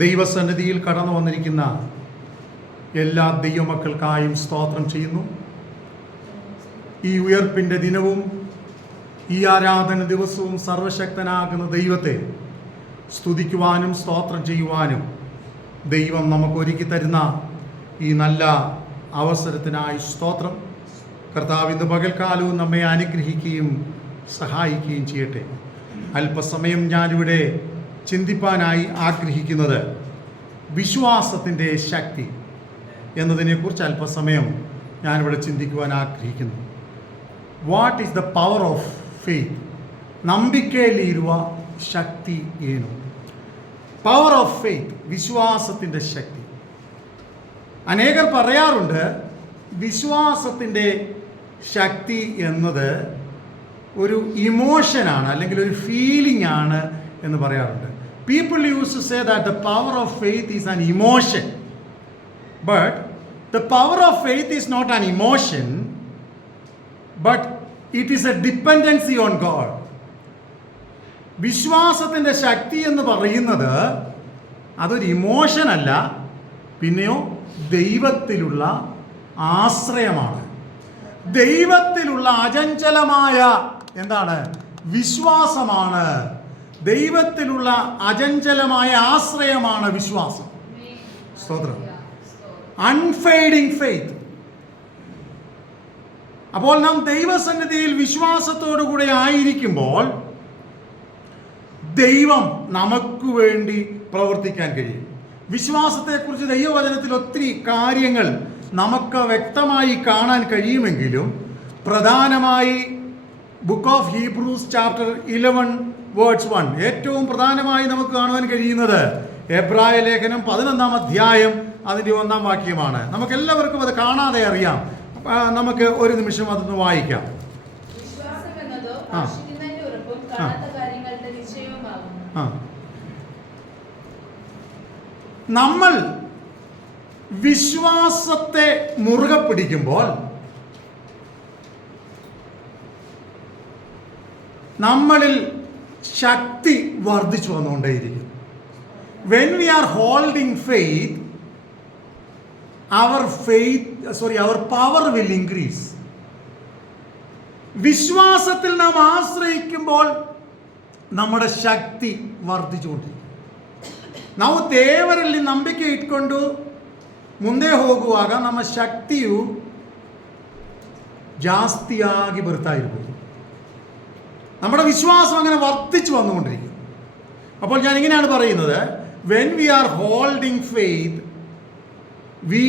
ദൈവസന്നിധിയിൽ കടന്നു വന്നിരിക്കുന്ന എല്ലാ ദൈവമക്കൾക്കായും സ്തോത്രം ചെയ്യുന്നു. ഈ ഉയർപ്പിൻ്റെ ദിനവും ഈ ആരാധന ദിവസവും സർവശക്തനാകുന്ന ദൈവത്തെ സ്തുതിക്കുവാനും സ്തോത്രം ചെയ്യുവാനും ദൈവം നമുക്ക് ഒരുക്കി തരുന്ന ഈ നല്ല അവസരത്തിനായി സ്തോത്രം. കർത്താവ് ഇന്ന് പകൽക്കാലവും നമ്മെ അനുഗ്രഹിക്കുകയും സഹായിക്കുകയും ചെയ്യട്ടെ. അല്പസമയം ഞാനിവിടെ ചിന്തിപ്പാനായി ആഗ്രഹിക്കുന്നത് വിശ്വാസത്തിൻ്റെ ശക്തി എന്നതിനെക്കുറിച്ച് അല്പസമയം ഞാനിവിടെ ചിന്തിക്കുവാൻ ആഗ്രഹിക്കുന്നു. What is the power of faith? ನಂಬಿಕೆಯಲ್ಲಿರುವ ಶಕ್ತಿ ಏನು? പവർ ഓഫ് ഫെയ്ത്ത്, വിശ്വാസത്തിൻ്റെ ശക്തി. അനേകർ പറയാറുണ്ട് വിശ്വാസത്തിൻ്റെ ശക്തി എന്നത് ഒരു ഇമോഷനാണ്, അല്ലെങ്കിൽ ഒരു ഫീലിംഗ് ആണ് എന്ന് പറയാറുണ്ട്. People use to say that the power of faith is an emotion. But the power of faith is not an emotion, but it is a dependency on God. വിശ്വാസത്തിൻ്റെ ശക്തി എന്ന് പറയുന്നത് അതൊരു ഇമോഷനല്ല, പിന്നെയോ ദൈവത്തിലുള്ള ആശ്രയമാണ്. ദൈവത്തിലുള്ള അചഞ്ചലമായ എന്താണ്? വിശ്വാസമാണ്. ദൈവത്തിലുള്ള അചഞ്ചലമായ ആശ്രയമാണ് വിശ്വാസം. സ്തോത്രം. Unfading faith. അപ്പോൾ നാം ദൈവസന്നിധിയിൽ വിശ്വാസത്തോടു കൂടെ ആയിരിക്കുമ്പോൾ ദൈവം നമുക്ക് വേണ്ടി പ്രവർത്തിക്കാൻ കഴിയും. വിശ്വാസത്തെക്കുറിച്ച് ദൈവവചനത്തിൽ ഒത്തിരി കാര്യങ്ങൾ നമുക്ക് വ്യക്തമായി കാണാൻ കഴിയുമെങ്കിലും പ്രധാനമായി book of Hebrews chapter 11 words 1 ഏറ്റവും പ്രധാനമായി നമുക്ക് കാണുവാൻ കഴിയുന്നത് എബ്രായ ലേഖനം 11 അധ്യായം അതിൻ്റെ 1 വാക്യമാണ്. നമുക്കെല്ലാവർക്കും അത് കാണാതെ അറിയാം. നമുക്ക് ഒരു നിമിഷം അതൊന്ന് വായിക്കാം. നമ്മൾ വിശ്വാസത്തെ മുറുകെ പിടിക്കുമ്പോൾ നമ്മളിൽ ശക്തി വർദ്ധിച്ചു വന്നുകൊണ്ടേയിരിക്കും. When we are holding faith, our power will increase. വിശ്വാസത്തിൽ നാം ആശ്രയിക്കുമ്പോൾ നമ്മുടെ ಶಕ್ತಿ ವರ್ಧಿಸಿಕೊಂಡಿದೆ. ನಾವು ದೇವರಲ್ಲಿ ನಂಬಿಕೆ ಇಟ್ಕೊಂಡು ಮುಂದೆ ಹೋಗುವಾಗ ನಮ್ಮ ಶಕ್ತಿಯು ಜಾಸ್ತಿಯಾಗಿ ಬರ್ತಾ ಇರಬಹುದು. നമ്മുടെ വിശ്വാസം അങ്ങനെ വർദ്ധിച്ചു വന്നുകൊണ്ടിരിക്കും. അപ്പോൾ ഞാൻ ഇങ്ങനെയാണ് പറയുന്നത്, when we are holding faith, we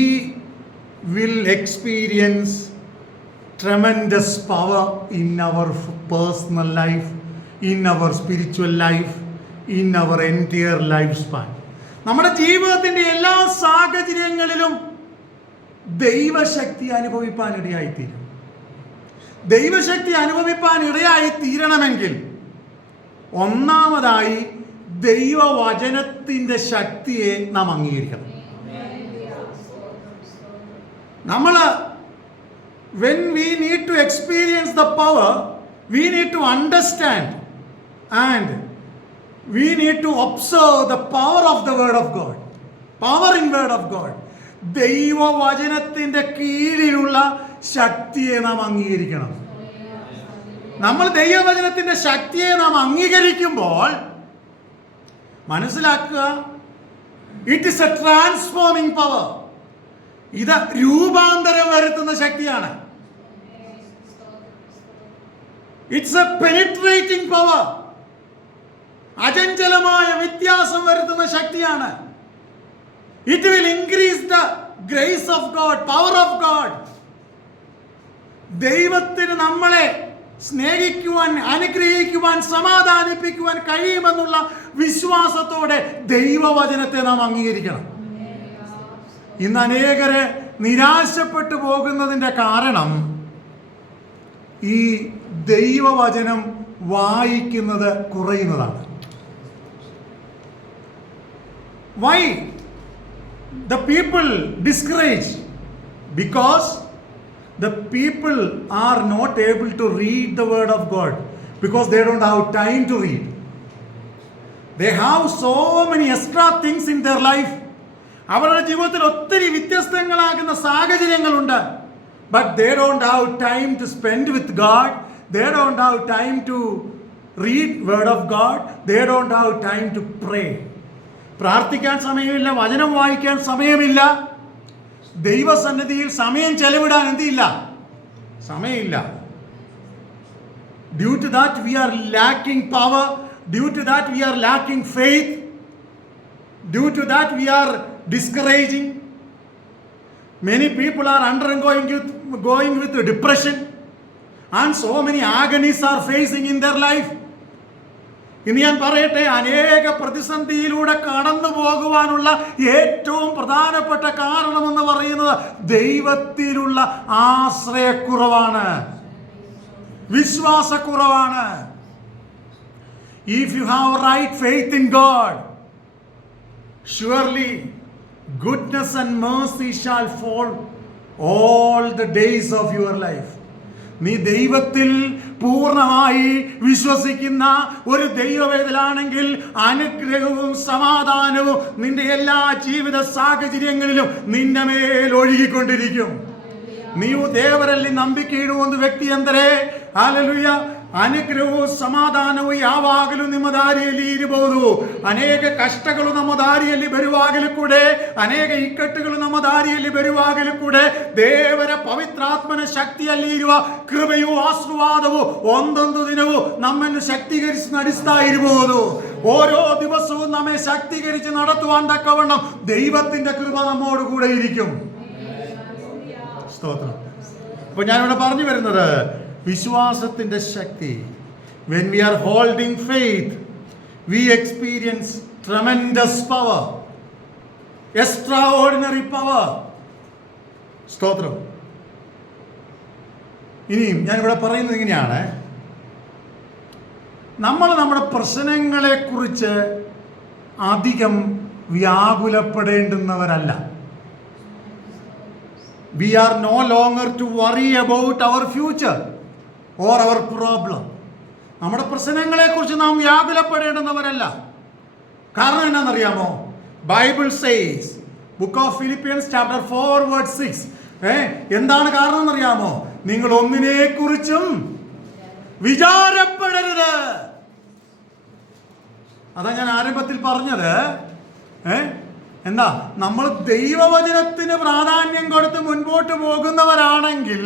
will experience tremendous power in our personal life, in our spiritual life, in our entire lifespan. നമ്മുടെ ജീവിതത്തിൻ്റെ എല്ലാ സാഹചര്യങ്ങളിലും ദൈവശക്തി അനുഭവിപ്പാൻ ഇടയായിത്തീരും. ദൈവശക്തി അനുഭവിപ്പാൻ ഇടയായി തീരണമെങ്കിൽ ഒന്നാമതായി ദൈവവചനത്തിൻ്റെ ശക്തിയെ നാം അംഗീകരിക്കണം. when we need to experience the power, we need to understand and we need to observe the power of the word of God. Power in word of God. ദൈവവചനത്തിൻ്റെ കീഴിലുള്ള ശക്തിയെ നാം അംഗീകരിക്കണം. നമ്മൾ ദൈവവചനത്തിൻ്റെ ശക്തിയെ നാം അംഗീകരിക്കുമ്പോൾ മനസ്സിലാക്കുക, it is A transforming power. ഇത് രൂപാന്തരം വരുത്തുന്ന ശക്തിയാണ്. It's A penetrating power. അചഞ്ചലമായ വ്യത്യാസം വരുത്തുന്ന ശക്തിയാണ്. It will increase the grace of God, power of God. ദൈവത്തിന് നമ്മളെ സ്നേഹിക്കുവാൻ, അനുഗ്രഹിക്കുവാൻ, സമാധാനിപ്പിക്കുവാൻ കഴിയുമെന്നുള്ള വിശ്വാസത്തോടെ ദൈവവചനത്തെ നാം അംഗീകരിക്കണം. ഇന്ന് അനേകരെ നിരാശപ്പെട്ടു പോകുന്നതിൻ്റെ കാരണം ഈ ദൈവവചനം വായിക്കുന്നത് കുറയുന്നതാണ്. Why the people discourage? Because the people are not able to read the word of God, because they don't have time to read. They have so many extra things in their life. അവരുടെ ജീവിതത്തിൽ ഒത്തിരി വ്യത്യസ്തങ്ങളാകുന്ന സാഹചര്യങ്ങളുണ്ട്. But they don't have time to spend with God. They don't have time to read word of God. They don't have time to pray. പ്രാർത്ഥിക്കാൻ സമയമില്ല, വചനം വായിക്കാൻ സമയമില്ല, ദൈവസന്നിധിയിൽ സമയം ചെലവിടാൻ എന്തില്ല, സമയമില്ല. Due to that we are lacking power. Due to that we are lacking faith. Due to that we are discouraging. Many people are going with depression, and so many agonies are facing in their life. ഇന്ന് ഞാൻ പറയട്ടെ, അനേക പ്രതിസന്ധിയിലൂടെ കടന്നു പോകുവാനുള്ള ഏറ്റവും പ്രധാനപ്പെട്ട കാരണമെന്ന് പറയുന്നത് ദൈവത്തിലുള്ള ആശ്രയക്കുറവാണ്, വിശ്വാസക്കുറവാണ്. If you have right faith in God, surely goodness and mercy shall fall all the days of your life. നീ ദൈവത്തിൽ പൂർണ്ണമായി വിശ്വസിക്കുന്ന ഒരു ദൈവവേദലാണെങ്കിൽ അനുഗ്രഹവും സമാധാനവും നിന്റെ എല്ലാ ജീവിത സാഹചര്യങ്ങളിലും നിന്റെ മേൽ ഒഴുകിക്കൊണ്ടിരിക്കും. ನೀವು ದೇವರಲ್ಲಿ ನಂಬಿಕೆ ಇಡುವ ವ್ಯಕ್ತಿ ಅಂದರೆ ಹಲ್ಲೆಲೂಯ, ಅನುಗ್ರಹವು ಸಮಾಧಾನವು ಯಾವಾಗಲೂ ನಿಮ್ಮ ದಾರಿಯಲ್ಲಿ ಇರಬಹುದು. ಅನೇಕ ಕಷ್ಟಗಳು ನಮ್ಮ ದಾರಿಯಲ್ಲಿ ಬರುವಾಗಲೂ ಕೂಡ, ಅನೇಕ ಇಕ್ಕಟ್ಟುಗಳು ನಮ್ಮ ದಾರಿಯಲ್ಲಿ ಬರುವಾಗಲೂ ಕೂಡ ದೇವರ ಪವಿತ್ರಾತ್ಮನ ಶಕ್ತಿಯಲ್ಲಿ ಇರುವ ಕೃಪೆಯು ಆಶೀರ್ವಾದವು ಒಂದೊಂದು ದಿನವೂ ನಮ್ಮನ್ನು ಶಕ್ತೀಕರಿಸಿ ನಡೆಸ್ತಾ ಇರಬಹುದು. ഓരോ ദിവസവും നമ്മെ ശക്തീകരിച്ച് നടത്തുവാൻ തക്കവണ്ണം ദൈവത്തിന്റെ കൃപ നമ്മോട് കൂടെ ഇരിക്കും. സ്തോത്രം. അപ്പോൾ ഞാനിവിടെ പറഞ്ഞു വരുന്നത് വിശ്വാസത്തിന്റെ ശക്തി. When we are holding faith, we experience tremendous power, extraordinary power. സ്തോത്രം. ഇനിയും ഞാനിവിടെ പറയുന്നത് ഇങ്ങനെയാണ്, നമ്മൾ നമ്മുടെ പ്രശ്നങ്ങളെ കുറിച്ച് അധികം വ്യാകുലപ്പെടേണ്ടുന്നവരല്ല. We are no longer to worry about our future or our problem. നമ്മുടെ പ്രശ്നങ്ങളെ കുറിച്ച് നാം വ്യാകുലപ്പെടേണ്ടുന്നവരല്ല. കാരണം എന്നാണെന്നറിയാമോ? Bible says, book of Philippians chapter 4 verse 6. എന്താണ് കാരണം എന്നറിയാമോ? നിങ്ങൾ ഒന്നിനെ കുറിച്ചും വിചാരപ്പെടരുത്. അതാ ഞാൻ ആരംഭത്തിൽ പറഞ്ഞത്. എന്താ, നമ്മൾ ദൈവവചനത്തിന് പ്രാധാന്യം കൊടുത്ത് മുൻപോട്ട് പോകുന്നവരാണെങ്കിൽ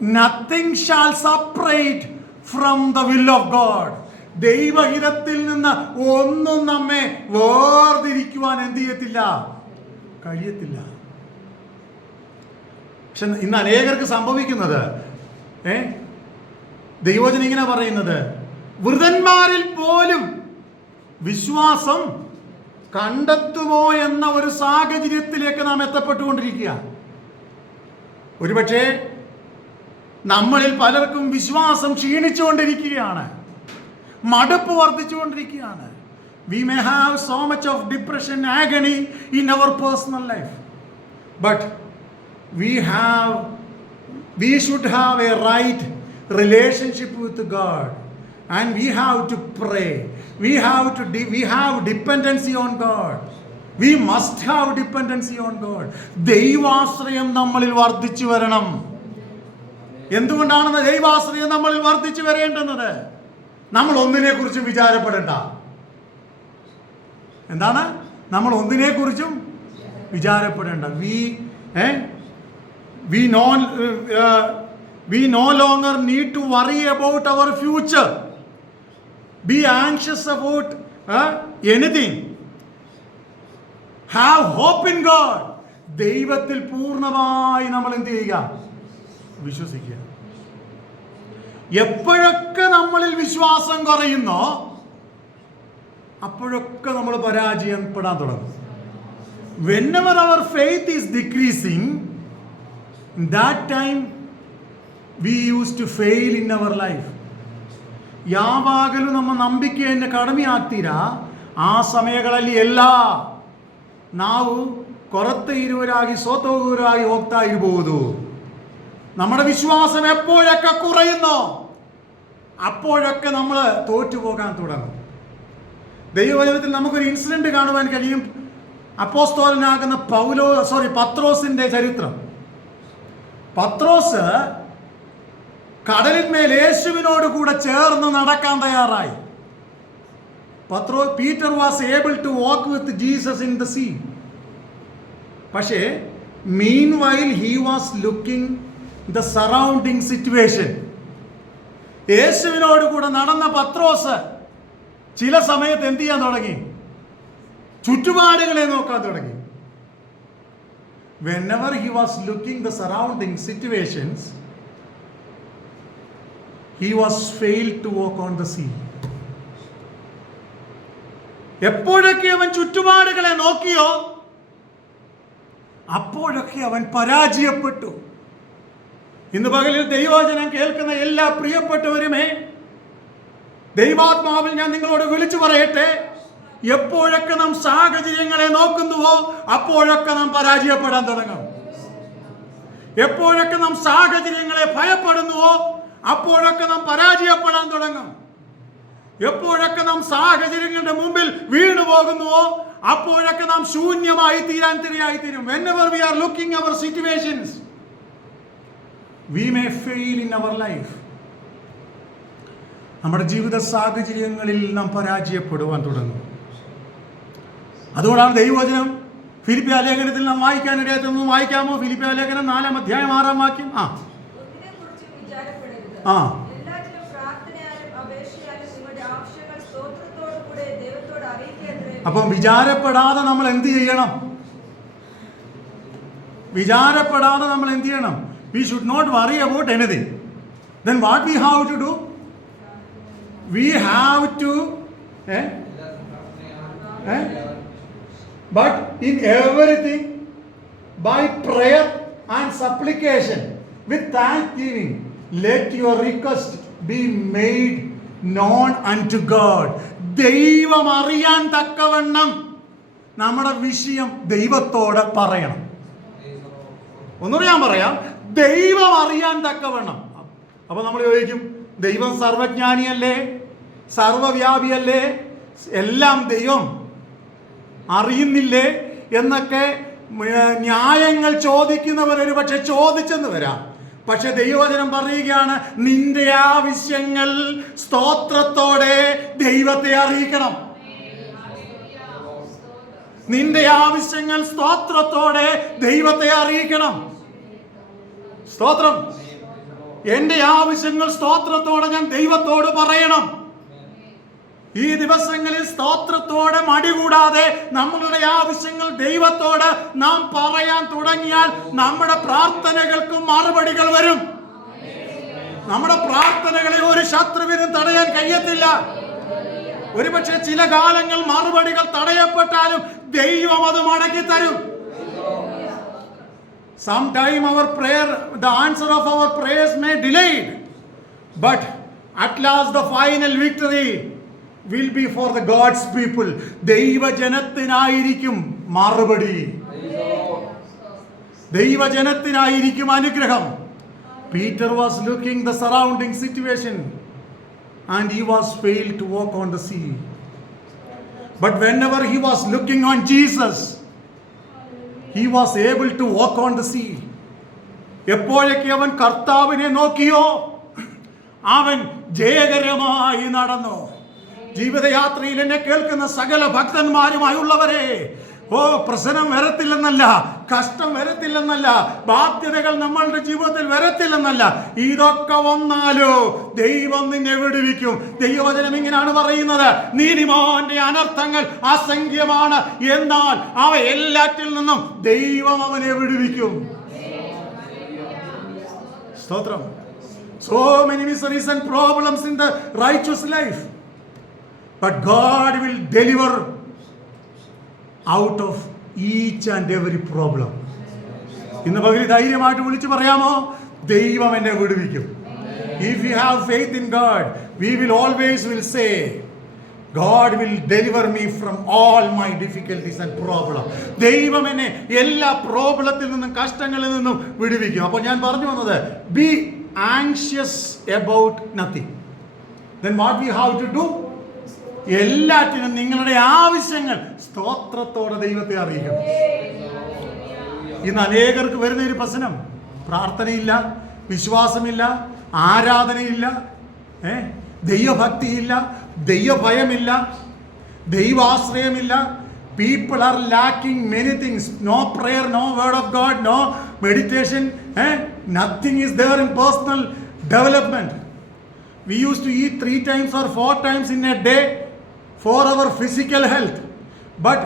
nothing shall separate from the will of God. ദൈവഹിതത്തിൽ നിന്ന് ഒന്നും നമ്മെ വേർതിരിക്കുവാൻ എന്ത് ചെയ്യത്തില്ല, കഴിയത്തില്ല. പക്ഷെ ഇന്ന് അനേകർക്ക് സംഭവിക്കുന്നത്, ദൈവവചനം ഇങ്ങനെ പറയുന്നത്, വൃതന്മാരിൽ പോലും വിശ്വാസം കണ്ടെത്തുമോ എന്ന ഒരു സാഹചര്യത്തിലേക്ക് നാം എത്തപ്പെട്ടുകൊണ്ടിരിക്കുക. ഒരുപക്ഷെ നമ്മളിൽ പലർക്കും വിശ്വാസം ക്ഷീണിച്ചുകൊണ്ടിരിക്കുകയാണ്, മടുപ്പ് വർദ്ധിച്ചുകൊണ്ടിരിക്കുകയാണ്. We may have so much of depression, agony in our personal life, but we should have a right relationship with God, and we have to pray. We have dependency on God. We must have dependency on God. ദൈവാശ്രയം നമ്മളിൽ വർദ്ധിച്ചു വരണം. എന്തുകൊണ്ടാണ് ദൈവാശ്രയം നമ്മളിൽ വർദ്ധിച്ചു വരേണ്ടുന്നത്? നമ്മൾ ഒന്നിനെ കുറിച്ചും വിചാരപ്പെടേണ്ട. എന്താണ്? നമ്മൾ ഒന്നിനെ കുറിച്ചും വിചാരപ്പെടേണ്ട. We no longer need to worry about our future. Be anxious about anything. Have hope in God. ദൈവത്തിൽ പൂർണ്ണമായി നമ്മൾ എന്ത് ചെയ്യുക? വിശ്വസിക്കുക. എപ്പോഴൊക്കെ നമ്മളിൽ വിശ്വാസം കുറയുന്നോ അപ്പോഴൊക്കെ നമ്മൾ പരാജയപ്പെടാൻ തുടങ്ങും. Whenever our faith is decreasing, that time we used to fail in our life. ಯಾವಾಗಲೂ ನಮ್ಮ ನಂಬಿಕೆಯನ್ನು ಕಡಿಮೆ ಆಗ್ತೀರಾ ಆ ಸಮಯಗಳಲ್ಲಿ ಎಲ್ಲ ನಾವು ಕೊರತೆ ಇರುವರಾಗಿ ಸೋತೋಗುವರಾಗಿ ಹೋಗ್ತಾ ಇರಬಹುದು. നമ്മുടെ വിശ്വാസം എപ്പോഴൊക്കെ കുറയുന്നോ അപ്പോഴൊക്കെ നമ്മൾ തോറ്റുപോകാൻ തുടങ്ങും. ദൈവവചനത്തിൽ നമുക്കൊരു ഇൻസിഡന്റ് കാണുവാൻ കഴിയും. അപ്പോസ്തലനാകുന്ന പത്രോസിന്റെ ചരിത്രം. പത്രോസ് കടലിന്മേൽ യേശുവിനോട് കൂടെ ചേർന്ന് നടക്കാൻ തയ്യാറായി. Peter was able to walk with Jesus in the sea. പക്ഷേ meanwhile he was looking the surrounding situation. യേശുവിനോട് കൂടെ നടന്ന പത്രോസ് ചില സമയത്ത് എന്ത് ചെയ്യാൻ തുടങ്ങി? ചുറ്റുപാടുകളെ നോക്കാൻ തുടങ്ങി. Whenever he was looking the surrounding situations, he was failed to walk on the sea. എപ്പോഴൊക്കെ അവൻ ചുറ്റുപാടുകളെ നോക്കിയോ അപ്പോഴൊക്കെ അവൻ പരാജയപ്പെട്ടു. ഇന്ന് പകലിൽ ദൈവവചനം കേൾക്കുന്ന എല്ലാ പ്രിയപ്പെട്ടവരുമേ, ദൈവാത്മാവിൽ ഞാൻ നിങ്ങളോട് വിളിച്ചു പറയട്ടെ, എപ്പോഴൊക്കെ നാം സാഹചര്യങ്ങളെ നോക്കുന്നുവോ അപ്പോഴൊക്കെ നാം പരാജയപ്പെടാൻ തുടങ്ങും. എപ്പോഴൊക്കെ നാം സാഹചര്യങ്ങളെ ഭയപ്പെടുന്നുവോ അപ്പോഴൊക്കെ നാം പരാജയപ്പെടാൻ തുടങ്ങും. എപ്പോഴൊക്കെ നാം സാഹചര്യങ്ങളുടെ മുമ്പിൽ വീണു പോകുന്നുവോ അപ്പോഴൊക്കെ നാം ശൂന്യമായി തീരും. Whenever we are looking our situations, we may fail in our life. നമ്മുടെ ജീവിത സാഹചര്യങ്ങളിൽ നാം പരാജയപ്പെടുവാൻ തുടങ്ങും. അതുകൊണ്ടാണ് ദൈവവചനം ഫിലിപ്പിയ ലേഖനത്തിൽ നാം വായിക്കാനിടയായിട്ടൊന്ന് വായിക്കാമോ? ഫിലിപ്പിയ ലേഖനം 4-ാം അധ്യായം 6-ാം വാക്യം. അപ്പം വിചാരപ്പെടാതെ നമ്മൾ എന്ത് ചെയ്യണം? We should not worry about anything. Then what we have to do? We have to but in everything by prayer and supplication with thanksgiving let your request be made known unto God. ദൈവം അറിയാൻ തക്കവണ്ണം നമ്മുടെ വിഷയം ദൈവത്തോട് പറയണം. ഒന്നുകൂടി ഞാൻ പറയാം, ദൈവം അറിയാൻ തക്കവണ്ണം. അപ്പൊ നമ്മൾ ചോദിക്കും, ദൈവം സർവജ്ഞാനിയല്ലേ, സർവവ്യാപിയല്ലേ, എല്ലാം ദൈവം അറിയുന്നില്ലേ എന്നൊക്കെ ന്യായങ്ങൾ ചോദിക്കുന്നവർ ഒരു പക്ഷെ ചോദിച്ചെന്ന് വരാം. പക്ഷെ ദൈവവചനം പറയുകയാണ്, നിന്റെ ആവശ്യങ്ങൾ സ്തോത്രത്തോടെ ദൈവത്തെ അറിയിക്കണം. നിന്റെ ആവശ്യങ്ങൾ സ്തോത്രത്തോടെ ദൈവത്തെ അറിയിക്കണം. സ്തോത്രം. എന്റെ ആവശ്യങ്ങൾ സ്തോത്രത്തോടെ ഞാൻ ദൈവത്തോട് പറയണം. ഈ ദിവസങ്ങളിൽ സ്തോത്രത്തോടെ മടികൂടാതെ നമ്മളുടെ ആവശ്യങ്ങൾ ദൈവത്തോട് നാം പറയാൻ തുടങ്ങിയാൽ നമ്മുടെ പ്രാർത്ഥനകൾക്ക് മറുപടികൾ വരും. നമ്മുടെ പ്രാർത്ഥനകളെ ഒരു ശത്രുവിനും തടയാൻ കഴിയത്തില്ല. ഒരുപക്ഷെ ചില കാലങ്ങൾ മറുപടികൾ തടയപ്പെട്ടാലും ദൈവം അത് മടക്കി തരും. Sometime the answer of our prayers may delayed, but at last the final victory will be for the God's people. ദൈവജനത്തിനായിരിക്കും മറുപടി, ദൈവജനത്തിനായിരിക്കും അനുഗ്രഹം. Peter was looking the surrounding situation and he was failed to walk on the sea. But whenever he was looking on Jesus, he was able to walk on the sea. എപ്പോഴൊക്കെ അവൻ കർത്താവിനെ നോക്കിയോ അവൻ ജയകരമായി നടന്നു. ജീവിതയാത്രയിൽ എന്നെ കേൾക്കുന്ന സകല ഭക്തന്മാരുമായുള്ളവരെ, പ്രശ്നം വരത്തില്ലെന്നല്ല, കഷ്ടം വരത്തില്ലെന്നല്ല, ബാധ്യതകൾ നമ്മളുടെ ജീവിതത്തിൽ വരത്തില്ലെന്നല്ല, ഇതൊക്കെ വന്നാലോ ദൈവം നിന്നെ വിടുവിക്കും. ദൈവവചനം ഇങ്ങനെയാണ് പറയുന്നത്, നീതിമാന്റെ അനർത്ഥങ്ങൾ അസംഖ്യമാണ്, എന്നാൽ അവ എല്ലാറ്റിൽ നിന്നും ദൈവം അവനെ വിടുവിക്കും. സ്തോത്രം. So many miseries and problems in the righteous life, but God will deliver out of each and every problem. ഇന്ന് പകൽ ധൈര്യമായിട്ട് വിളിച്ചു പറയാമോ, ദൈവം എന്നെ വിടുവിക്കും. If we have faith in God, we will always say, God will deliver me from all my difficulties and problems. ദൈവം എന്നെ എല്ലാ പ്രോബ്ലത്തിൽ നിന്നും കഷ്ടങ്ങളിൽ നിന്നും വിടുവിക്കും. അപ്പോൾ ഞാൻ പറഞ്ഞു വന്നത്, be anxious about nothing. then what we have to do? എല്ലാറ്റിനും നിങ്ങളുടെ ആവശ്യങ്ങൾ സ്തോത്രത്തോടെ ദൈവത്തെ അറിയിക്കണം. ഇന്ന് അനേകർക്ക് വരുന്ന ഒരു പ്രശ്നം, പ്രാർത്ഥനയില്ല, വിശ്വാസമില്ല, ആരാധനയില്ല, ദൈവഭക്തിയില്ല, ദൈവഭയമില്ല, ദൈവാശ്രയമില്ല. People are lacking many things. No prayer, no word of God, no meditation. Nothing is there in personal development. We used to eat 3 times or 4 times in a day for our physical health. But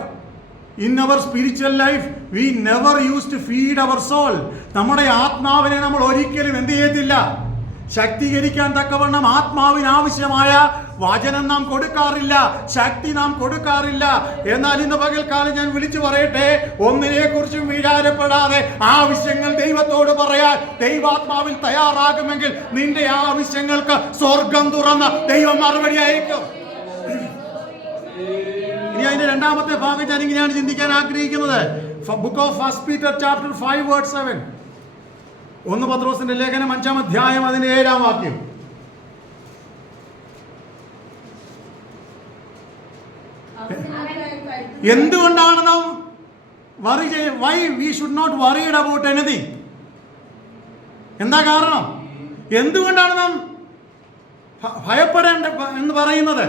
in our spiritual life, we never used to feed our soul. നമ്മുടെ ആത്മാവിനെ നമ്മൾ ഒരിക്കലും എന്ത് ചെയ്യത്തില്ല, ശക്തീകരിക്കാൻ തക്കവണ്ണം ആത്മാവിന് ആവശ്യമായ വചനം നാം കൊടുക്കാറില്ല, ശക്തി നാം കൊടുക്കാറില്ല. എന്നാൽ ഇന്ന് പകൽക്കാലം ഞാൻ വിളിച്ചു പറയട്ടെ, ഒന്നിനെ കുറിച്ചും വിചാരപ്പെടാതെ ആവശ്യങ്ങൾ ദൈവത്തോട് പറയാൻ ദൈവാത്മാവിൽ തയ്യാറാകുമെങ്കിൽ നിന്റെ ആവശ്യങ്ങൾക്ക് സ്വർഗം തുറന്ന ദൈവം മറുപടി അയക്കും. ഇനി അതിന്റെ രണ്ടാമത്തെ ഭാഗം ഞാൻ ഇങ്ങനെയാണ് ചിന്തിക്കാൻ ആഗ്രഹിക്കുന്നത്. Book of first Peter chapter 5 verse 7. 1 പത്രോസിന്റെ ലേഖനം 5-ാം അധ്യായം അതിന്റെ 7-ാം വാക്യം. എന്തുകൊണ്ടാണ് നാം why we should not worried about anything? എന്താ കാരണം? എന്തുകൊണ്ടാണ് നാം ഭയപ്പെടേണ്ട എന്ന് പറയുന്നത്,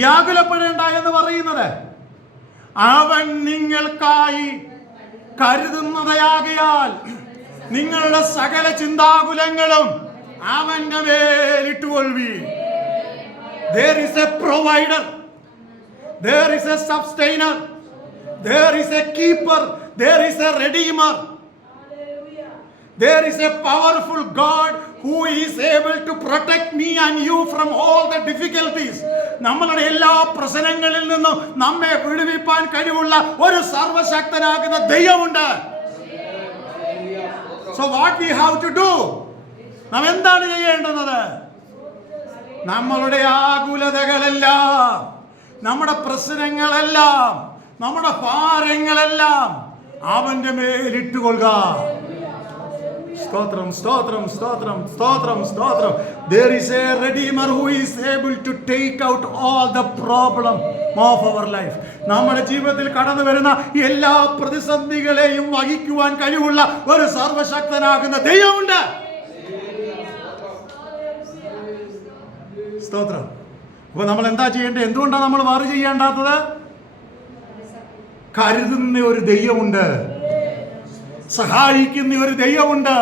വ്യാകുലപ്പെടേണ്ട എന്ന് പറയുന്നത്? അവൻ നിങ്ങൾക്കായി കരുതുന്നതാകയാൽ നിങ്ങളുടെ സകല ചിന്താകുലങ്ങളും അവന്റെ മേലിട്ടുകൊള്ളുവീൻ. There is a provider, there is a sustainer, there is a keeper, there is a redeemer, there is a powerful God who is able to protect me and you from all the difficulties. നമ്മളുടെ എല്ലാ പ്രശ്നങ്ങളിൽ നിന്നും നമ്മെ വിടുവിപ്പാൻ കഴിവുള്ള ഒരു സർവശക്തനാകുന്ന ദൈവമുണ്ട്. So what we have to do? നാം എന്താണ് ചെയ്യേണ്ടത്? നമ്മളുടെ ആകുലതകളെല്ലാം, നമ്മുടെ പ്രശ്നങ്ങളെല്ലാം, നമ്മുടെ ഭാരങ്ങളെല്ലാം അവന്റെ മേലിട്ടുകൊള്ളുക. സ്തോത്രം, സ്തോത്രം, സ്തോത്രം, സ്തോത്രം, സ്തോത്രം. There is a redeemer who is able to take out all the problem of our life. നമ്മുടെ ജീവിതത്തിൽ കടന്നു വരുന്ന എല്ലാ പ്രതിസന്ധികളെയും വഹിക്കുവാൻ കഴിവുള്ള ഒരു സർവശക്തനാകുന്ന ദൈവമുണ്ട്. സ്തോത്രം. അപ്പൊ നമ്മൾ എന്താ ചെയ്യേണ്ടത്? എന്തുകൊണ്ടാണ് നമ്മൾ വറി ചെയ്യേണ്ടാത്തത്? കരുതുന്ന ഒരു ദൈവമുണ്ട്, സഹായിക്കുന്ന ഒരു ദൈവമുണ്ട്,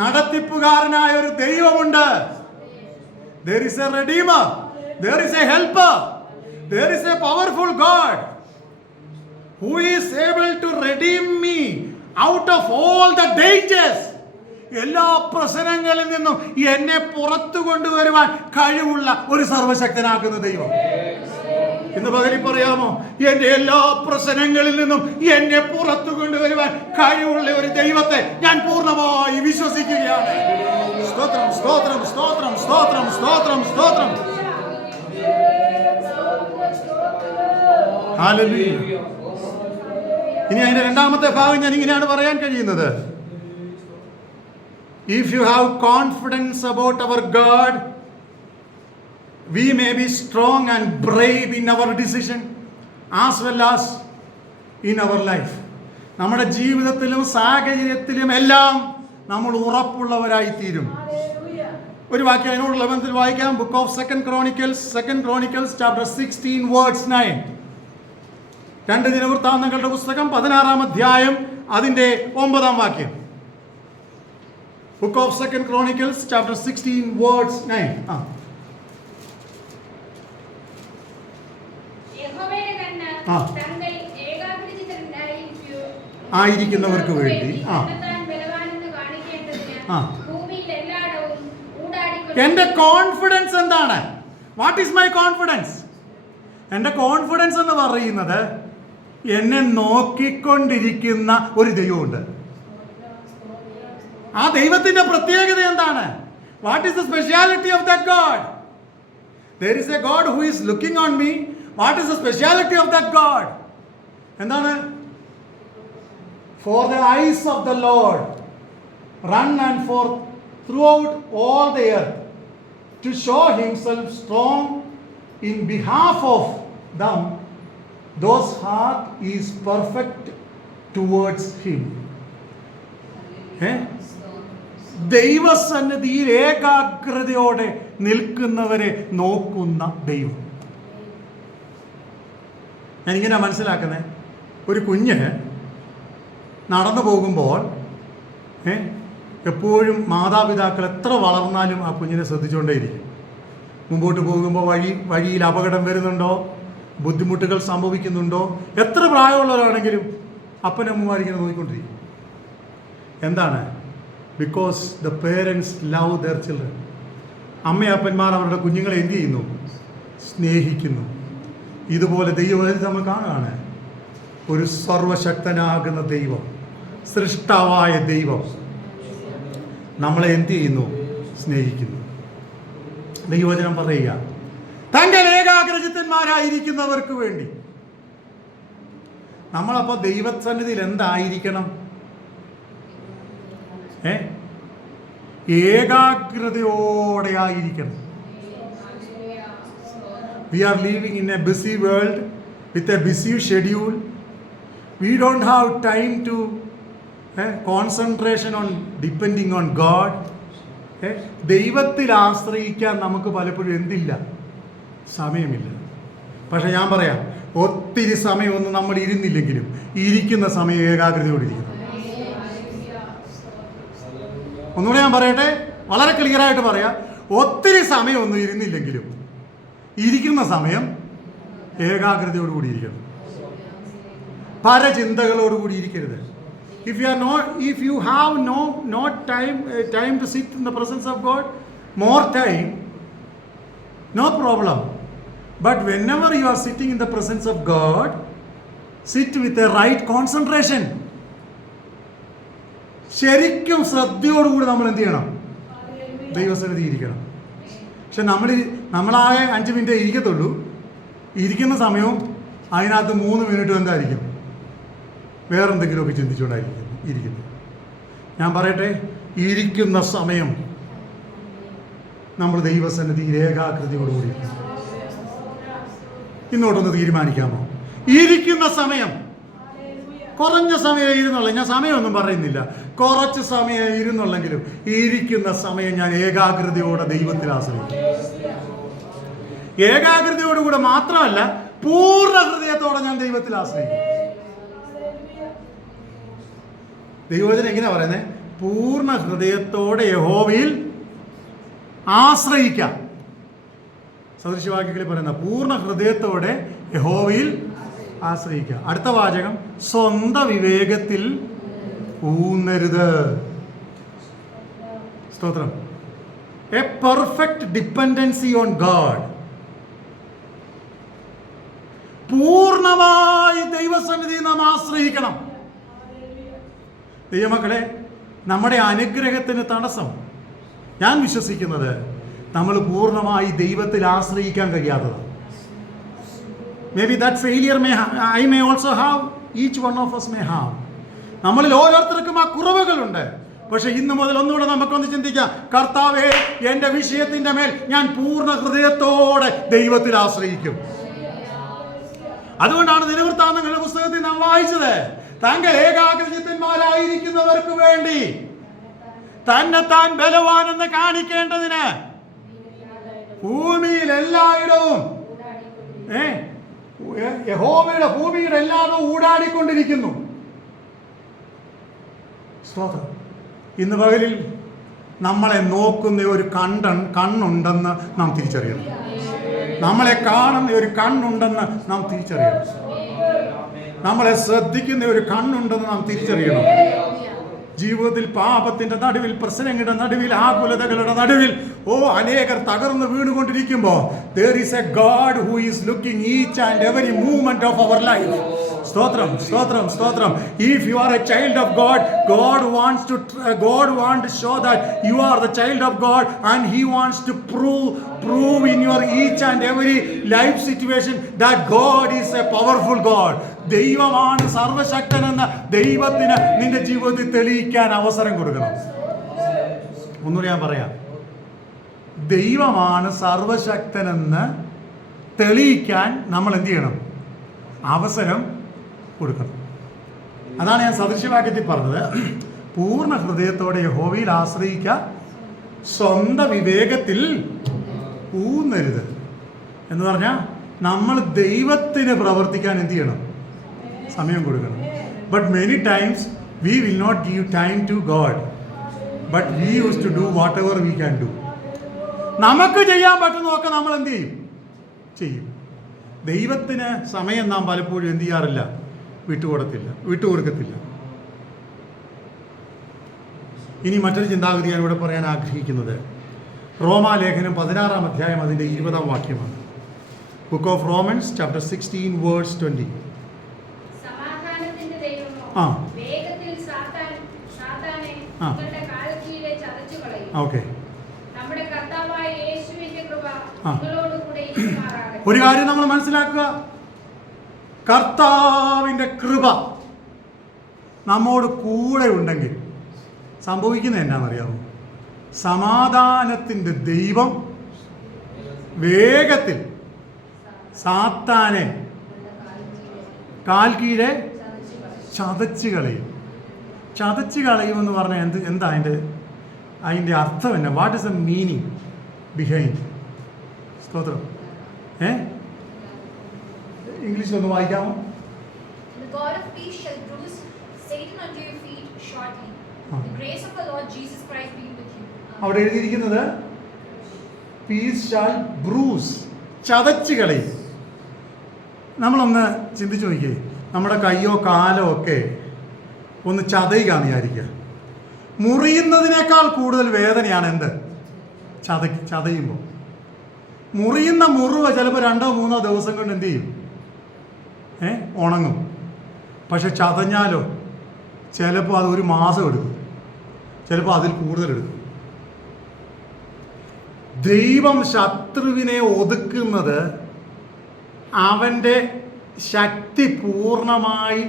നടത്തിപ്പുകാരനായ ഒരു ദൈവമുണ്ട്. There is a redeemer, there is a helper, there is a powerful God who is able to redeem me out of all the dangers. എല്ലാ പ്രശ്നങ്ങളിൽ നിന്നും എന്നെ പുറത്തു കൊണ്ടുവരുവാൻ കഴിവുള്ള ഒരു സർവശക്തനാകുന്ന ദൈവം. ഇന്ന് പകലിൽ പറയാമോ, എന്റെ എല്ലാ പ്രശ്നങ്ങളിൽ നിന്നും എന്നെ പുറത്തു കൊണ്ടുവരുവാൻ കഴിവുള്ള ഒരു ദൈവത്തെ ഞാൻ പൂർണ്ണമായി വിശ്വസിക്കുകയാണ്. സ്തോത്രം, സ്തോത്രം, സ്തോത്രം, സ്തോത്രം, സ്തോത്രം, സ്തോത്രം. ഹല്ലേലൂയ. ഇനി അതിന്റെ രണ്ടാമത്തെ ഭാഗം ഞാൻ ഇങ്ങനെയാണ് പറയാൻ കഴിയുന്നത്. If you have confidence about our God, we may be strong and brave in our decision as well as in our life. നമ്മുടെ ജീവിതത്തിലും സാഹചര്യത്തിലും എല്ലാം നമ്മൾ ഉറപ്പുള്ളവരായി തീരും. ഒരു വാക്യം അതിനോടുള്ള ബന്ധത്തിൽ വായിക്കാം. Book of second Chronicles chapter 16 verse 9. 2 ദിനവൃത്താന്തങ്ങളുടെ പുസ്തകം 16-ാം അധ്യായം അതിന്റെ 9-ാം വാക്യം. Book of Second Chronicles chapter 16 verse 9. ആയിരിക്കുന്നവർക്ക് വേണ്ടി എന്റെ കോൺഫിഡൻസ് എന്താണ്? What is my confidence? എന്റെ കോൺഫിഡൻസ് എന്ന് പറയുന്നത് എന്നെ നോക്കിക്കൊണ്ടിരിക്കുന്ന ഒരു ദൈവമുണ്ട്. ആ ദൈവത്തിന്റെ പ്രത്യേകത എന്താണ്? What is the speciality of that God? There is a God who is looking on me. What is the speciality of that God? എന്താണ്? For the eyes of the Lord run and forth throughout all the earth to show himself strong in behalf of them, those heart is perfect towards him. ദൈവസന്നിധിയിൽ ഏകാഗ്രതയോടെ നിൽക്കുന്നവരെ നോക്കുന്ന ദൈവം. ഞാനിങ്ങനെ മനസ്സിലാക്കുന്നത്, ഒരു കുഞ്ഞ് നടന്നു പോകുമ്പോൾ എപ്പോഴും മാതാപിതാക്കൾ എത്ര വളർന്നാലും ആ കുഞ്ഞിനെ ശ്രദ്ധിച്ചുകൊണ്ടേയിരിക്കും. മുമ്പോട്ട് പോകുമ്പോൾ വഴിയിൽ അപകടം വരുന്നുണ്ടോ, ബുദ്ധിമുട്ടുകൾ സംഭവിക്കുന്നുണ്ടോ, എത്ര പ്രായമുള്ളവരാണെങ്കിലും അപ്പനമ്മമാരിങ്ങനെ നോക്കിക്കൊണ്ടിരിക്കും. എന്താണ്? Because the parents love their children. അമ്മയപ്പന്മാർ അവരുടെ കുഞ്ഞുങ്ങളെ എന്ത് ചെയ്യുന്നു? സ്നേഹിക്കുന്നു. ഇതുപോലെ ദൈവം നമ്മൾ കാണുകയാണ്. ഒരു സർവശക്തനാകുന്ന ദൈവം, സൃഷ്ടാവായ ദൈവം നമ്മളെ എന്ത് ചെയ്യുന്നു? സ്നേഹിക്കുന്നു. ദൈവവചനം പറയുക, തൻ്റെ ഏകാഗ്രചിത്തന്മാരായിരിക്കുന്നവർക്ക് വേണ്ടി. നമ്മളപ്പോൾ ദൈവസന്നിധിയിൽ എന്തായിരിക്കണം? ഏകാഗ്രതയോടെ ആയിരിക്കണം. We are living in a busy world with a busy schedule. We don't have time to concentration on depending on God. ദൈവത്തിൽ ആശ്രയിക്കാൻ നമുക്ക് പലപ്പോഴും എന്തില്ല? സമയമില്ല. പക്ഷെ ഞാൻ പറയാം, ഒത്തിരി സമയമൊന്നും നമ്മൾ ഇരുന്നില്ലെങ്കിലും ഇരിക്കുന്ന സമയം ഏകാഗ്രതയോടെ ഇരിക്കണം. ഒന്നുകൂടെ ഞാൻ പറയട്ടെ, വളരെ ക്ലിയറായിട്ട് പറയാം. ഒത്തിരി സമയമൊന്നും ഇരുന്നില്ലെങ്കിലും ഇരിക്കുന്ന സമയം ഏകാഗ്രതയോടുകൂടി ഇരിക്കണം. പരചിന്തകളോടുകൂടി ഇരിക്കരുത്. If you have no time to sit in the presence of God, more time, no problem. But whenever you are sitting in the presence of God, sit with the right concentration. ശരിക്കും ശ്രദ്ധയോടുകൂടി നമ്മൾ എന്ത് ചെയ്യണം? ദൈവസന്നിധി ഇരിക്കണം. പക്ഷെ നമ്മളാകെ 5 minute ഇരിക്കത്തുള്ളൂ. ഇരിക്കുന്ന സമയവും അതിനകത്ത് 3 മിനിറ്റും എന്തായിരിക്കും? വേറെന്തെങ്കിലുമൊക്കെ ചിന്തിച്ചുകൊണ്ടായിരിക്കും ഇരിക്കുന്നു. ഞാൻ പറയട്ടെ, ഇരിക്കുന്ന സമയം നമ്മൾ ദൈവസന്നിധിയിൽ ഏകാഗ്രതയോടുകൂടി ഇന്നോട്ടൊന്ന് തീരുമാനിക്കാമോ? ഇരിക്കുന്ന സമയം കുറഞ്ഞ സമയം ഇരുന്നുള്ള, ഞാൻ സമയമൊന്നും പറയുന്നില്ല, കുറച്ച് സമയം ഇരുന്നുള്ളെങ്കിലും ഇരിക്കുന്ന സമയം ഞാൻ ഏകാഗ്രതയോടെ ദൈവത്തിൽ ആശ്രയിക്കും. ഏകാഗ്രതയോടുകൂടെ മാത്രമല്ല, പൂർണ്ണ ഹൃദയത്തോടെ ഞാൻ ദൈവത്തിൽ ആശ്രയിക്കും. ദൈവവചനം എങ്ങനെയാ പറയുന്നത്? പൂർണ്ണ ഹൃദയത്തോടെ യഹോവയിൽ ആശ്രയിക്കാം. സദൃശവാക്യങ്ങളിൽ പറയുന്ന പൂർണ്ണ ഹൃദയത്തോടെ യഹോവയിൽ ആശ്രയിക്കുക. അടുത്ത വാചകം, സ്വന്തം വിവേകത്തിൽ ഊന്നരുത്. സ്തോത്രം. A perfect dependency on God. പൂർണ്ണമായി ദൈവസന്നിധി നാം ആശ്രയിക്കണം. ദൈവമക്കളെ, നമ്മുടെ അനുഗ്രഹത്തിന് തടസ്സം, ഞാൻ വിശ്വസിക്കുന്നത്, നമ്മൾ പൂർണ്ണമായി ദൈവത്തിൽ ആശ്രയിക്കാൻ കഴിയാത്തതാണ്. Maybe that failure I may also have, each one of us may have. നമ്മളിൽ ഓരോരുത്തർക്കും ആ കുറവുകളുണ്ട്. പക്ഷെ ഇന്ന് മുതൽ ഒന്നുകൂടെ നമുക്കൊന്ന് ചിന്തിക്കാം, കർത്താവേ, എൻ്റെ വിഷയത്തിൻ്റെ മേൽ ഞാൻ പൂർണ്ണ ഹൃദയത്തോടെ ദൈവത്തിൽ ആശ്രയിക്കും. അതുകൊണ്ടാണ് ദിനവൃത്താന്തങ്ങളുടെ പുസ്തകത്തിൽ നാം വായിച്ചത്, താങ്കൾ ഏകാഗ്രചിത്തന്മാരായിരിക്കുന്നവർക്ക് വേണ്ടി തന്നെത്താൻ ബലവാനെന്ന് കാണിക്കേണ്ടതിന് ഭൂമിയിൽ എല്ലായിടവും യഹോവയുടെ ഭൂമിയുടെ എല്ലായിടവും ഊടാടിക്കൊണ്ടിരിക്കുന്നു. സ്തോത്രം. ഇന്ന് പകലിൽ നമ്മളെ നോക്കുന്ന ഒരു കണ്ണുണ്ടെന്ന് നാം തിരിച്ചറിയണം. നമ്മളെ കാണുന്ന ഒരു കണ്ണുണ്ടെന്ന് നാം തിരിച്ചറിയണം. നമ്മളെ ശ്രദ്ധിക്കുന്ന ഒരു കണ്ണുണ്ടെന്ന് നാം തിരിച്ചറിയണം. ജീവിതത്തിൽ പാപത്തിന്റെ നടുവിൽ, പ്രശ്നങ്ങളുടെ നടുവിൽ, ആകുലതകളുടെ നടുവിൽ അനേകർ തകർന്ന് വീണുകൊണ്ടിരിക്കുമ്പോൾ there is a God who is looking each and every movement of our life. സ്തോത്രം, സ്തോത്രം, സ്തോത്രം. If you are a child of God, God wants to show that you are the child of God, and He wants to prove in your each and every life situation that God is a powerful God. ദൈവമാണ് സർവശക്തനെന്ന ദൈവത്തിന് നിന്റെ ജീവിതത്തിൽ തെളിയിക്കാൻ അവസരം കൊടുക്കണം. ഒന്നുകൂടി ഞാൻ പറയാം, ദൈവമാണ് സർവശക്തനെന്ന് തെളിയിക്കാൻ നമ്മൾ എന്ത് ചെയ്യണം? അവസരം കൊടുക്കണം. അതാണ് ഞാൻ സദൃശ്യവാക്യത്തിൽ പറഞ്ഞത്. പൂർണ്ണ ഹൃദയത്തോടെ യഹോവയിൽ ആശ്രയിക്കുക, സ്വന്തം വിവേകത്തിൽ ഊന്നരുത് എന്ന് പറഞ്ഞാൽ നമ്മൾ ദൈവത്തിന് പ്രവർത്തിക്കാൻ എന്ത് ചെയ്യണം? സമയം കൊടുക്കണം. But many times we will not give time to God, but we use to do whatever we can do. നമുക്ക് ചെയ്യാൻ പറ്റുന്നതൊക്കെ നമ്മൾ എന്ത് ചെയ്യും. ദൈവത്തിന് സമയം നാം പലപ്പോഴും എന്ത് ചെയ്യാറില്ല? വിട്ടുകൊടുക്കത്തില്ല. ഇനി മറ്റൊരു ചിന്താഗതിയാണ് ഇവിടെ പറയാൻ ആഗ്രഹിക്കുന്നത്. റോമാലേഖനം 16-ാം അധ്യായം അതിൻ്റെ 20-ാം വാക്യമാണ്. Book of Romans chapter 16 verse 20. Okay, ഒരു കാര്യം നമ്മൾ മനസ്സിലാക്കുക, കർത്താവിൻ്റെ കൃപ നമ്മോട് കൂടെ ഉണ്ടെങ്കിൽ സംഭവിക്കുന്നത് എന്നാണെന്നറിയാമോ? സമാധാനത്തിൻ്റെ ദൈവം വേഗത്തിൽ സാത്താനെ കാൽ കീഴെ ചതച്ച് കളയുമെന്ന് പറഞ്ഞാൽ എന്താ അതിൻ്റെ അർത്ഥം എന്നാ? What is the meaning behind? സ്തോത്രം. ഇംഗ്ലീഷിൽ ഒന്ന് വായിക്കാമോ? അവിടെ എഴുതിയിരിക്കുന്നത് പീസ് ഷാൽ ബ്രൂസ്, ചതച്ച് കളയും. നമ്മളൊന്ന് ചിന്തിച്ചു നോക്കിയേ, നമ്മുടെ കയ്യോ കാലോ ഒക്കെ ഒന്ന് ചതയുകയെന്ന് വിചാരിക്കുക. മുറിയുന്നതിനേക്കാൾ കൂടുതൽ വേദനയാണ് എന്ത്? ചതയുമ്പോൾ. മുറിയുന്ന മുറിവ് ചിലപ്പോൾ 2-3 ദിവസം കൊണ്ട് എന്ത് ചെയ്യും? ഉണങ്ങും. പക്ഷെ ചതഞ്ഞാലോ ചിലപ്പോൾ അത് 1 മാസം എടുക്കും, ചിലപ്പോൾ അതിൽ കൂടുതലെടുക്കും. ദൈവം ശത്രുവിനെ ഒതുക്കുന്നത് അവൻ്റെ ശക്തി പൂർണ്ണമായി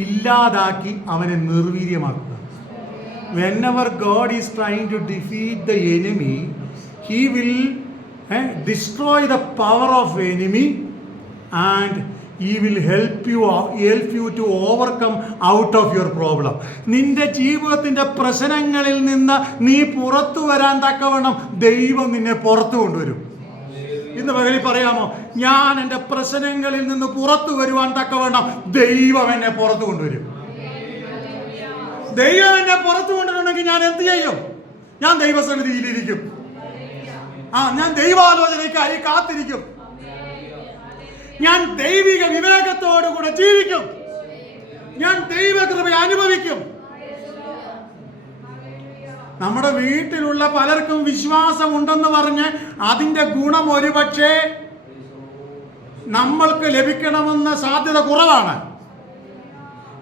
ഇല്ലാതാക്കി അവനെ നിർവീര്യമാക്കുക. Whenever God is trying to defeat the enemy, he will destroy the power of enemy and he will help you to overcome out of your problem. നിന്റെ ജീവിതത്തിന്റെ പ്രശ്നങ്ങളിൽ നിന്ന് നീ പുറത്തു വരാൻ തക്കവണ്ണം ദൈവം നിന്നെ പുറത്തു കൊണ്ടുവരും. ഇന്ന് പകലിൽ പറയാമോ, ഞാൻ എൻ്റെ പ്രശ്നങ്ങളിൽ നിന്ന് പുറത്തു വരുവാൻ തക്കവണ്ണം ദൈവം എന്നെ പുറത്തു കൊണ്ടുവരും. ദൈവം എന്നെ പുറത്തു കൊണ്ടുവരണമെങ്കിൽ ഞാൻ എന്ത് ചെയ്യും? ഞാൻ ദൈവസന്നിധിയിലിരിക്കും. ഞാൻ ദൈവാലോചനയ്ക്കായി കാത്തിരിക്കും. ഞാൻ ദൈവിക വിവേകത്തോടുകൂടെ ജീവിക്കും. ഞാൻ ദൈവകൃപ അനുഭവിക്കും. നമ്മുടെ വീട്ടിലുള്ള പലർക്കും വിശ്വാസം ഉണ്ടെന്ന് പറഞ്ഞ് അതിൻ്റെ ഗുണം ഒരുപക്ഷെ നമ്മൾക്ക് ലഭിക്കണമെന്ന സാധ്യത കുറവാണ്.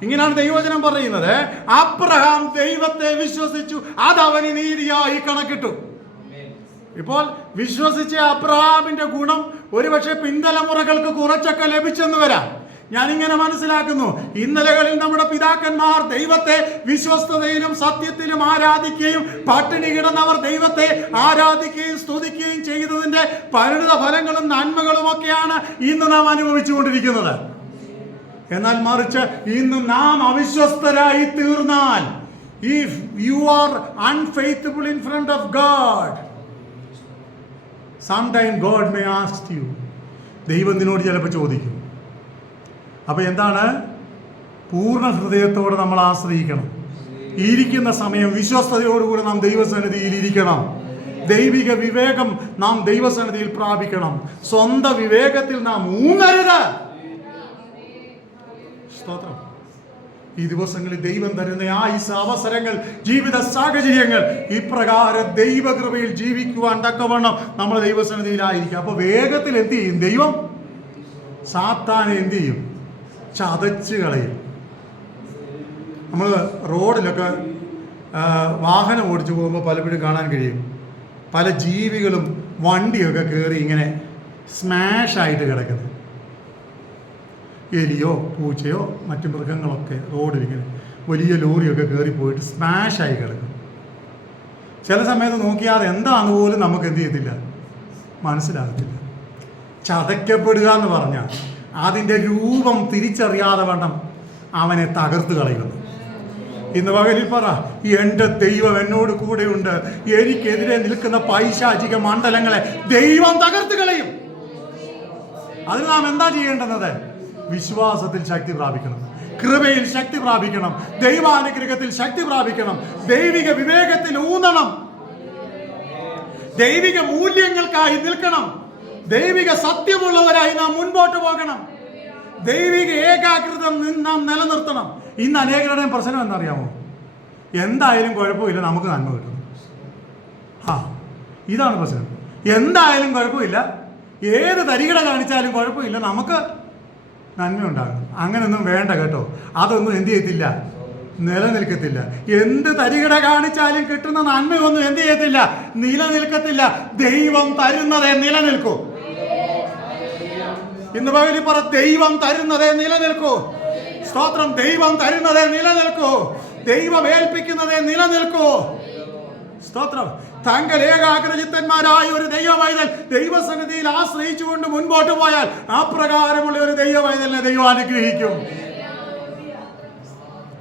ഇങ്ങനെയാണ് ദൈവവചനം പറയുന്നത്. അബ്രഹാം ദൈവത്തെ വിശ്വസിച്ചു, അത് അവന് നീതിയായി കണക്കിട്ടു. ഇപ്പോൾ വിശ്വസിച്ച അബ്രഹാമിന്റെ ഗുണം ഒരുപക്ഷെ പിന്തലമുറകൾക്ക് കുറച്ചൊക്കെ ലഭിച്ചെന്ന് വരാം. ഞാനിങ്ങനെ മനസ്സിലാക്കുന്നു, ഇന്നലകളിൽ നമ്മുടെ പിതാക്കന്മാർ ദൈവത്തെ വിശ്വസ്തതയിലും സത്യത്തിലും ആരാധിക്കുകയും പട്ടിണി കിടന്നവർ ദൈവത്തെ ആരാധിക്കുകയും സ്തുതിക്കുകയും ചെയ്തതിന്റെ പരിണിത ഫലങ്ങളും നന്മകളും ഒക്കെയാണ് ഇന്ന് നാം അനുഭവിച്ചുകൊണ്ടിരിക്കുന്നത്. എന്നാൽ മറിച്ച് ഇന്ന് നാം അവിശ്വസ്തരായി തീർന്നാൽ, if you are unfaithful in front of God, sometime God may ask you, ദൈവം നിന്നോട് ചിലപ്പോൾ ചോദിക്കും. അപ്പോൾ എന്താണ്? പൂർണ്ണ ഹൃദയത്തോടെ നമ്മൾ ആശ്രയിക്കണം. ഇരിക്കുന്ന സമയം വിശ്വസ്തയോടുകൂടി നാം ദൈവസന്നിധിയിൽ ഇരിക്കണം. ദൈവിക വിവേകം നാം ദൈവസന്നിധിയിൽ പ്രാപിക്കണം. സ്വന്തം വിവേകത്തിൽ നാം ഊന്നരുത്. സ്തോത്രം. ഈ ദിവസങ്ങളിൽ ദൈവം തരുന്ന ആയുസ്സ്, അവസരങ്ങൾ, ജീവിത സാഹചര്യങ്ങൾ ഇപ്രകാരം ദൈവകൃപയിൽ ജീവിക്കുവാൻ തക്കവണ്ണം നമ്മൾ ദൈവസന്നിധിയിലായിരിക്കും. അപ്പോൾ വേഗത്തിൽ എന്ത് ചെയ്യും? ദൈവം സാത്താനെ എന്ത് ചെയ്യും? ചതച്ച് കളയും. നമ്മൾ റോഡിലൊക്കെ വാഹനം ഓടിച്ചു പോകുമ്പോൾ പലപ്പോഴും കാണാൻ കഴിയും, പല ജീവികളും വണ്ടിയൊക്കെ കയറി ഇങ്ങനെ സ്മാഷായിട്ട് കിടക്കുന്നത്. എലിയോ പൂച്ചയോ മറ്റു മൃഗങ്ങളൊക്കെ റോഡിലിങ്ങനെ വലിയ ലോറിയൊക്കെ കയറി പോയിട്ട് സ്മാഷായി കിടക്കും. ചില സമയത്ത് നോക്കിയാൽ എന്താന്ന് പോലും നമുക്ക് എന്ത് ചെയ്യത്തില്ല, മനസ്സിലാകത്തില്ല. ചതയ്ക്കപ്പെടുക എന്ന് പറഞ്ഞാൽ അതിൻ്റെ രൂപം തിരിച്ചറിയാതെ വണ്ണം അവനെ തകർത്ത് കളയുന്നു. ഇന്ന് പകലിൽ പറ, എൻ്റെ ദൈവം എന്നോട് കൂടെയുണ്ട്, എനിക്കെതിരെ നിൽക്കുന്ന പൈശാചിക മണ്ഡലങ്ങളെ ദൈവം തകർത്ത് കളയും. അതിന് നാം എന്താ ചെയ്യേണ്ടുന്നത്? വിശ്വാസത്തിൽ ശക്തി പ്രാപിക്കണം, കൃപയിൽ ശക്തി പ്രാപിക്കണം, ദൈവാനുഗ്രഹത്തിൽ ശക്തി പ്രാപിക്കണം, ദൈവിക വിവേകത്തിൽ ഊന്നണം, ദൈവിക മൂല്യങ്ങൾക്കായി നിൽക്കണം, ദൈവിക സത്യമുള്ളവരായി നാം മുൻപോട്ട് പോകണം, ദൈവിക ഏകാഗ്രത നാം നിലനിർത്തണം. ഇന്ന് അനേകരുടെയും പ്രശ്നം എന്നറിയാമോ? എന്തായാലും കുഴപ്പമില്ല, നമുക്ക് നന്മ കിട്ടും. ഇതാണ് പ്രശ്നം. എന്തായാലും കുഴപ്പമില്ല, ഏത് തരികിട കാണിച്ചാലും കുഴപ്പമില്ല, നമുക്ക് നന്മയുണ്ടാകും. അങ്ങനെയൊന്നും വേണ്ട കേട്ടോ. അതൊന്നും എന്ത് ചെയ്യത്തില്ല, നിലനിൽക്കത്തില്ല. എന്ത് തരികിട കാണിച്ചാലും കിട്ടുന്ന നന്മയൊന്നും എന്ത് ചെയ്യത്തില്ല, നിലനിൽക്കത്തില്ല. ദൈവം തരുന്നതേ നിലനിൽക്കൂ. ഇന്ന് പകലിൽ പറ, ദൈവം തരുന്നതേ നിലനിൽക്കൂ. സ്തോത്രം. ദൈവം തരുന്നതേ നിലനിൽക്കൂ, ദൈവം ഏൽപ്പിക്കുന്നതേ നിലനിൽക്കൂ. സ്തോത്രം. താങ്കൾ ഏകാഗ്രചിത്തന്മാരായ ഒരു ദൈവവൈതൽ ദൈവസന്നിധിയിൽ ആശ്രയിച്ചുകൊണ്ട് മുൻപോട്ട് പോയാൽ ആ പ്രകാരമുള്ള ഒരു ദൈവവൈതലിനെ ദൈവം അനുഗ്രഹിക്കും.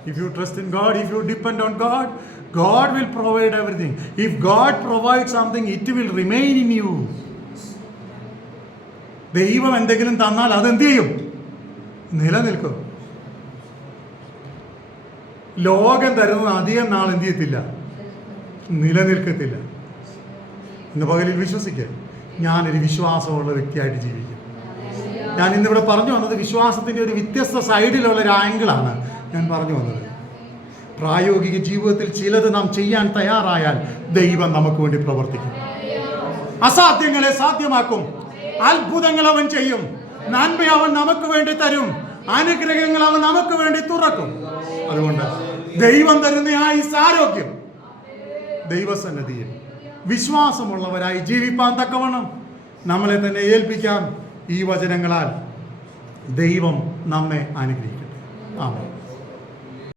If you trust in God, if you depend on God, God will provide everything. If God provides something, it will remain in you. ദൈവം എന്തെങ്കിലും തന്നാൽ അതെന്ത് ചെയ്യും? നിലനിൽക്കും. ലോകം തരുന്നത് അധികം നാൾ എന്ത് ചെയ്യത്തില്ല, നിലനിൽക്കത്തില്ല. ഇന്ന് പകലിൽ വിശ്വസിക്കുക, ഞാനൊരു വിശ്വാസമുള്ള വ്യക്തിയായിട്ട് ജീവിക്കും. ഞാൻ ഇന്നിവിടെ പറഞ്ഞു വന്നത് വിശ്വാസത്തിൻ്റെ ഒരു വ്യത്യസ്ത സൈഡിലുള്ള ഒരു ആംഗിളാണ് ഞാൻ പറഞ്ഞു വന്നത്. പ്രായോഗിക ജീവിതത്തിൽ ചിലത് നാം ചെയ്യാൻ തയ്യാറായാൽ ദൈവം നമുക്ക് വേണ്ടി പ്രവർത്തിക്കും. അസാധ്യങ്ങളെ സാധ്യമാക്കും. അത്ഭുതങ്ങൾ അവൻ ചെയ്യും. നന്മ അവൻ നമുക്ക് വേണ്ടി തരും. അനുഗ്രഹങ്ങൾ അവൻ നമുക്ക് വേണ്ടി തുറക്കും. അതുകൊണ്ട് ദൈവം തരുന്ന ആയുസ്സ്, ആരോഗ്യം, ദൈവസന്നിധിയിൽ വിശ്വാസമുള്ളവരായി ജീവിപ്പാൻ തക്കവണ്ണം നമ്മളെ തന്നെ ഏൽപ്പിക്കാം. ഈ വചനങ്ങളാൽ ദൈവം നമ്മെ അനുഗ്രഹിക്കട്ടെ. ആമേൻ.